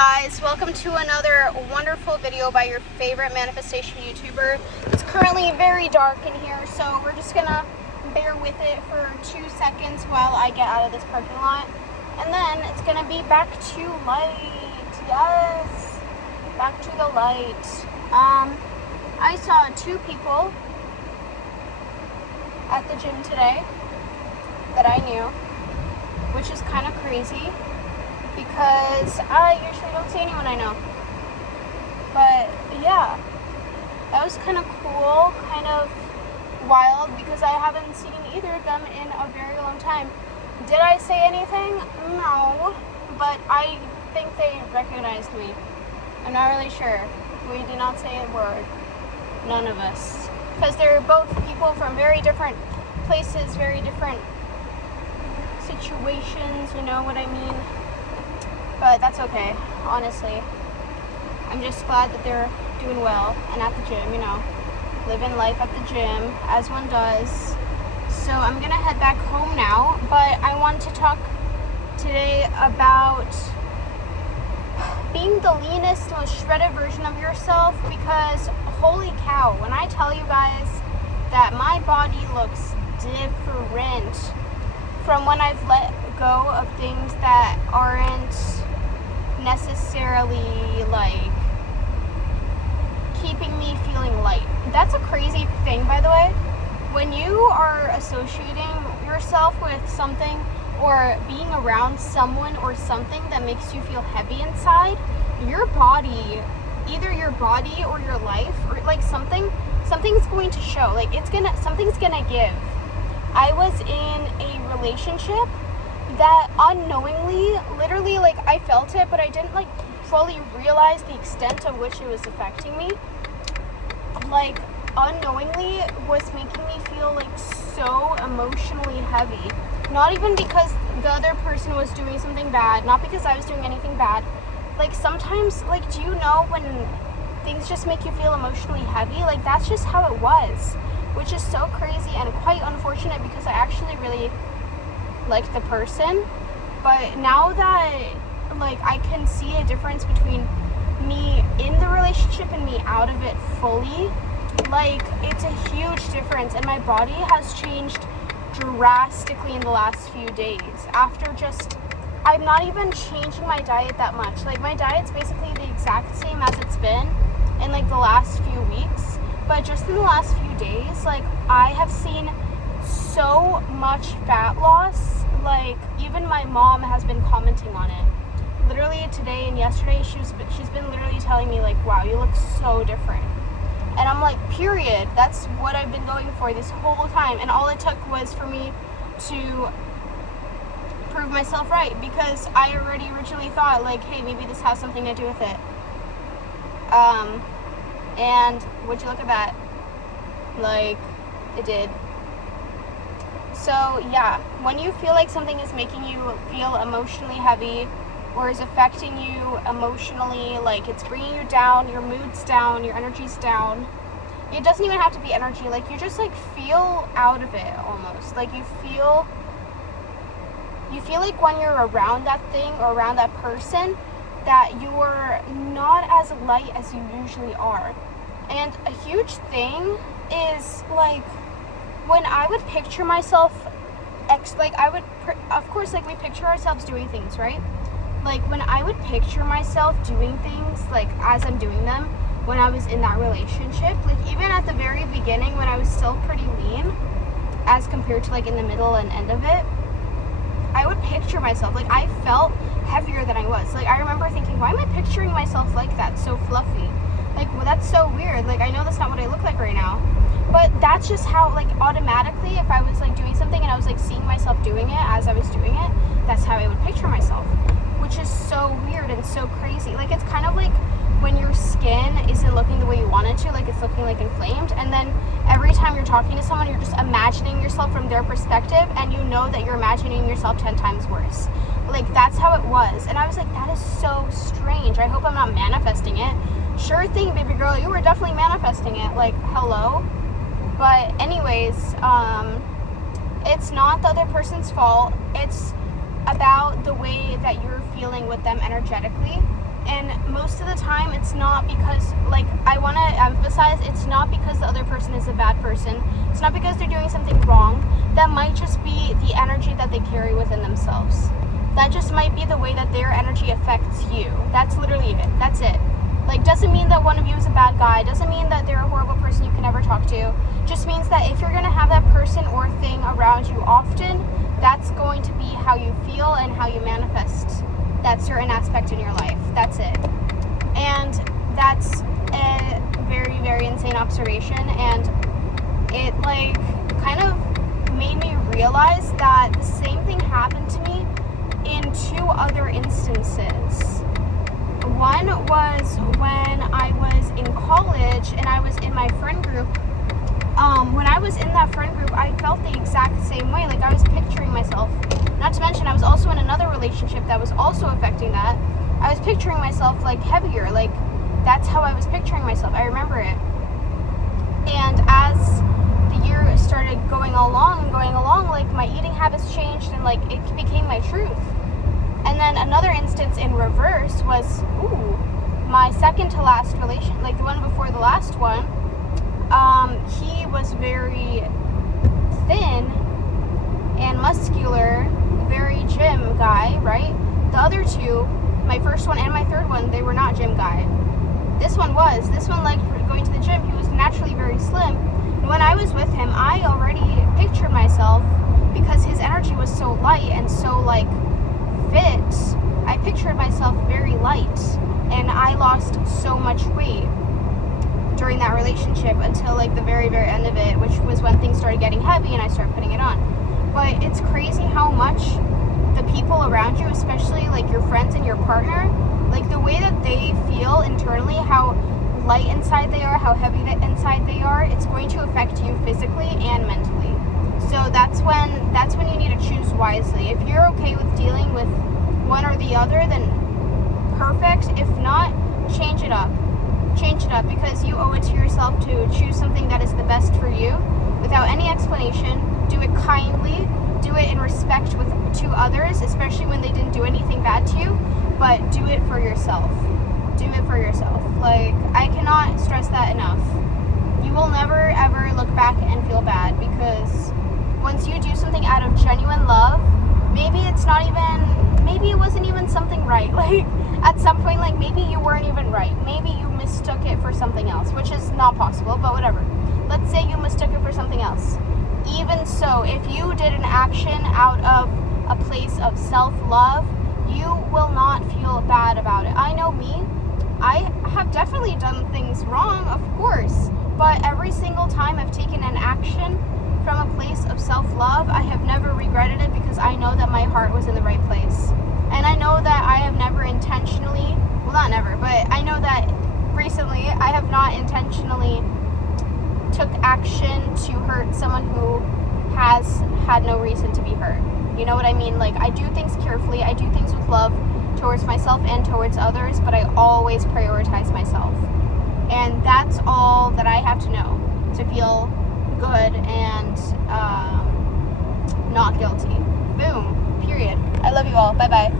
guys, welcome to another wonderful video by your favorite manifestation YouTuber. It's currently very dark in here, so we're just gonna bear with it for 2 seconds while I get out of this parking lot, and then it's gonna be back to light. Yes, back to the light. I saw 2 people at the gym today that I knew, which is kind of crazy because I usually don't see anyone I know. But yeah, that was kind of cool, kind of wild, because I haven't seen either of them in a very long time. Did I say anything? No, but I think they recognized me. I'm not really sure. We did not say a word. None of us. Because they're both people from very different places, very different situations, you know what I mean? But that's okay, honestly. I'm just glad that they're doing well and at the gym, you know, living life at the gym as one does. So I'm gonna head back home now, but I want to talk today about being the leanest, most shredded version of yourself, because holy cow, when I tell you guys that my body looks different from when I've let go of things that aren't necessarily like keeping me feeling light. That's a crazy thing, by the way. When you are associating yourself with something or being around someone or something that makes you feel heavy inside, your body, either your body or your life, or like something's going to show. Like something's gonna give. I was in a relationship that unknowingly, literally, like, I felt it, but I didn't like fully realize the extent of which it was affecting me. Like, unknowingly was making me feel like so emotionally heavy. Not even because the other person was doing something bad, not because I was doing anything bad. Like, sometimes, like, do you know when things just make you feel emotionally heavy? Like, that's just how it was, which is so crazy and quite unfortunate, because I actually really liked the person. But now that like I can see a difference between me in the relationship and me out of it fully, like, it's a huge difference, and my body has changed drastically in the last few days. After just, I'm not even changing my diet that much. Like, my diet's basically the exact same as it's been in like the last few weeks, but just in the last few days, like, I have seen so much fat loss. Like, even my mom has been commenting on it. Literally today and yesterday, she's been literally telling me, like, wow, you look so different. And I'm like, period. That's what I've been going for this whole time. And all it took was for me to prove myself right, because I already originally thought, like, hey, maybe this has something to do with it. And would you look at that? Like, it did. So yeah, when you feel like something is making you feel emotionally heavy or is affecting you emotionally, like it's bringing you down, your mood's down, your energy's down, it doesn't even have to be energy, like you just like feel out of it almost. Like you feel like when you're around that thing or around that person that you're not as light as you usually are. And a huge thing is like, when I would picture myself, of course, like, we picture ourselves doing things, right? Like, when I would picture myself doing things, like, as I'm doing them, when I was in that relationship, like, even at the very beginning, when I was still pretty lean, as compared to, like, in the middle and end of it, I would picture myself, like, I felt heavier than I was. Like, I remember thinking, why am I picturing myself like that, so fluffy? Like, well, that's so weird. Like, I know that's not what I look like right now. But that's just how, like, automatically, if I was, like, doing something and I was, like, seeing myself doing it as I was doing it, that's how I would picture myself, which is so weird and so crazy. Like, it's kind of like when your skin isn't looking the way you want it to, like, it's looking, like, inflamed, and then every time you're talking to someone, you're just imagining yourself from their perspective, and you know that you're imagining yourself 10 times worse. Like, that's how it was. And I was like, that is so strange. I hope I'm not manifesting it. Sure thing, baby girl, you were definitely manifesting it. Like, hello? But anyways, it's not the other person's fault. It's about the way that you're feeling with them energetically. And most of the time, it's not because, like, I want to emphasize, it's not because the other person is a bad person. It's not because they're doing something wrong. That might just be the energy that they carry within themselves. That just might be the way that their energy affects you. That's literally it. That's it. Like, doesn't mean that one of you is a bad guy. Doesn't mean that they're a horrible person you can never talk to. Just means that if you're going to have that person or thing around you often, that's going to be how you feel and how you manifest that certain aspect in your life. That's it. And that's a very, very insane observation. And it, like, kind of made me realize that the same thing happened to me in 2 other instances. One was when I was in college and I was in my friend group. When I was in that friend group, I felt the exact same way. Like, I was picturing myself. Not to mention, I was also in another relationship that was also affecting that. I was picturing myself, like, heavier. Like, that's how I was picturing myself. I remember it. And as the year started going along, like, my eating habits changed and, like, it became my truth. And then another instance in reverse was, my second to last relation, like the one before the last one. He was very thin and muscular, very gym guy, right? The other 2, my first one and my third one, they were not gym guy. This one liked going to the gym. He was naturally very slim. And when I was with him, I already pictured myself, because his energy was so light and so, like, fit, I pictured myself very light, and I lost so much weight during that relationship until, like, the very, very end of it, which was when things started getting heavy and I started putting it on. But it's crazy how much the people around you, especially, like, your friends and your partner, like, the way that they feel internally, how light inside they are, how heavy inside they are, it's going to affect you physically and mentally. So that's when you need to choose wisely. If you're okay with dealing with one or the other, then perfect. If not, change it up. Change it up, because you owe it to yourself to choose something that is the best for you without any explanation. Do it kindly. Do it in respect to others, especially when they didn't do anything bad to you, but do it for yourself. Do it for yourself. Like, I cannot stress that enough. You will never, ever look back and feel bad, because once you do something out of genuine love, maybe it wasn't even something right. Like, at some point, like, maybe you weren't even right. Maybe you mistook it for something else, which is not possible, but whatever. Let's say you mistook it for something else. Even so, if you did an action out of a place of self-love, you will not feel bad about it. I know me. I have definitely done things wrong, of course, but every single time I've taken an action from a place of self-love, I have never regretted it, because I know that my heart was in the right place. And I know that I have never intentionally, well, not never, but I know that recently I have not intentionally took action to hurt someone who has had no reason to be hurt. You know what I mean? Like, I do things carefully. I do things with love towards myself and towards others, but I always prioritize myself. And that's all that I have to know to feel good and not guilty. Boom. Period. I love you all. Bye-bye.